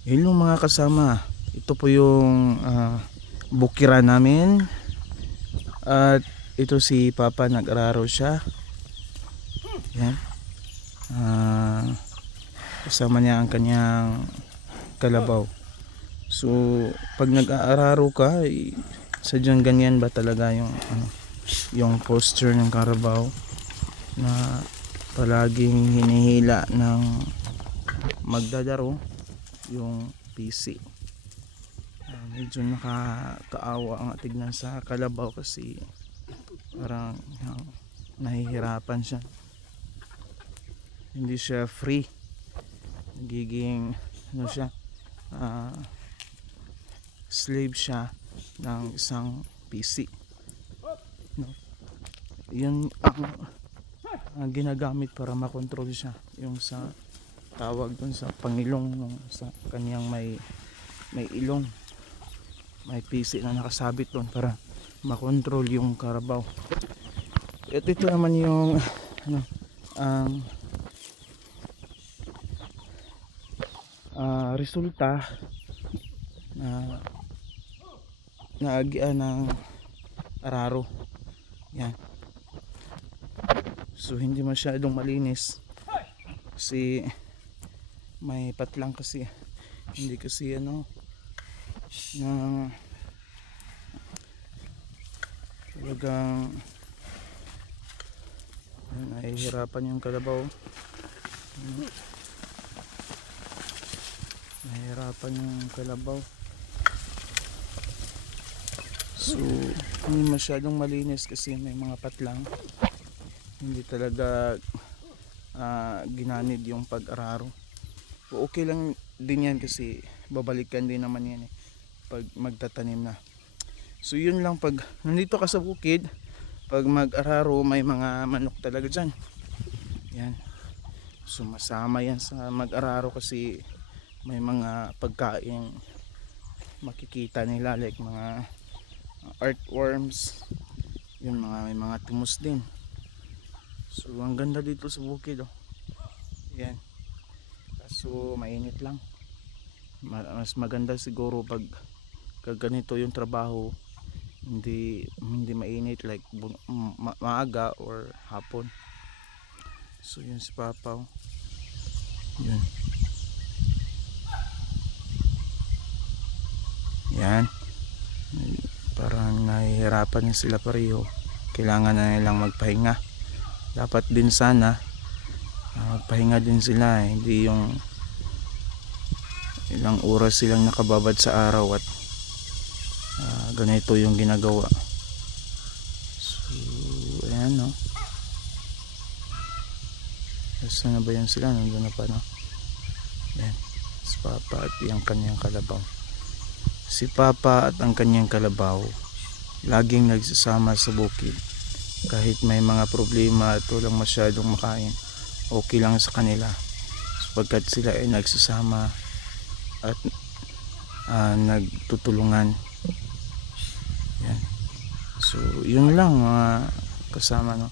Hello mga kasama, ito po yung bukira namin. At ito si Papa, nag-araro siya. Yan. Kasama niya ang kanyang kalabaw. So pag nag-aararo ka, sadyang ganyan ba talaga yung posture ng karabaw, na palaging hinihila ng magdadaro yung PC. Medyo nakakaawa ang tignan sa kalabaw kasi parang nahihirapan siya, hindi siya free, nagiging siya, slave siya ng isang PC, no? Yun ang ginagamit para makontrol siya, yung sa tawag dun sa pangilong, sa kanyang may ilong, may PC na nakasabit doon para makontrol yung karabaw. At ito naman yung ang resulta na naagian ng araro. Yan. So hindi masyadong malinis kasi may patlang kasi, hindi kasi na talagang nahihirapan yung kalabaw. Nahihirapan yung kalabaw. So hindi masyadong malinis kasi may mga patlang, hindi talaga ginanid yung pag-araro. So okay lang din yan kasi babalikan din naman yan pag magtatanim na. So yun lang, pag nandito ka sa bukid, pag mag-araro, may mga manok talaga dyan. Yan. So masama yan sa mag-araro kasi may mga pagkain makikita nila, like mga earthworms, yun, may mga tumus din. So ang ganda dito sa bukid, yan. Kaso mainit lang. Mas maganda siguro pag ganito yung trabaho, hindi mainit, like maaga or hapon. So yun si Papa, yun. Yan, parang nahihirapan na sila pareho, kailangan na nilang magpahinga. Dapat din sana magpahinga din sila, hindi yung ilang oras silang nakababad sa araw at ganito yung ginagawa. So ayan, no? Saan na ba yan sila? Nandun na pa, no? Ayan, si Papa at yung kanyang kalabaw. Si Papa at ang kanyang kalabaw laging nagsasama sa bukid. Kahit may mga problema at walang masyadong makain, okay lang sa kanila, sapagkat sila ay nagsasama at nagtutulungan. Yan. So yun lang mga kasama, no?